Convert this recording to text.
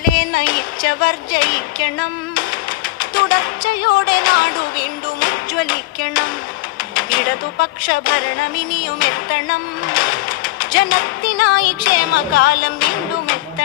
ഞങ്ങളെ നയിച്ചവർ ജയിക്കണം. തുടർച്ചയോടെ നാടു വീണ്ടും ഉജ്ജ്വലിക്കണം. ഇടതുപക്ഷ ഭരണമിനിയും എത്തണം. ജനത്തിനായി ക്ഷേമകാലം വീണ്ടും എത്തണം.